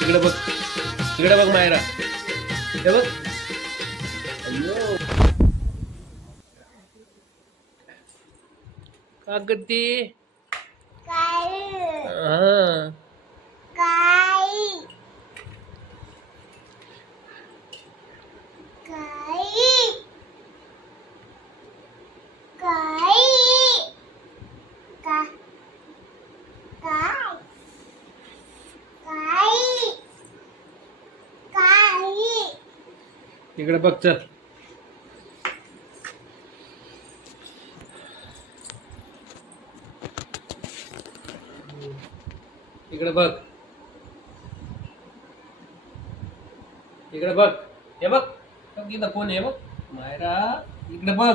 तिकडे बघ. तिकडे बघ मायरा. हे बघ. कागदी. का करते हा इकडे बघ चल. इकडे बघ. इकडे बघ. हे बघ. इथं कोण आहे बघ. मायरा. इकडे बघ.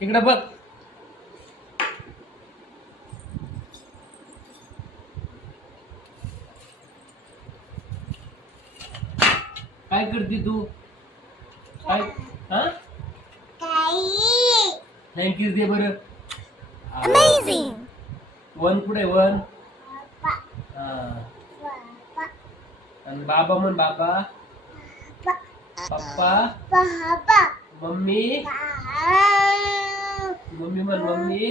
इकडे बघ. काय करते तू? काय? हा? थँक्यू दे बरं! वन कुठे वन? आणि बाबा म्हण बाबा. पप्पा. मम्मी. मम्मी म्हण मम्मी.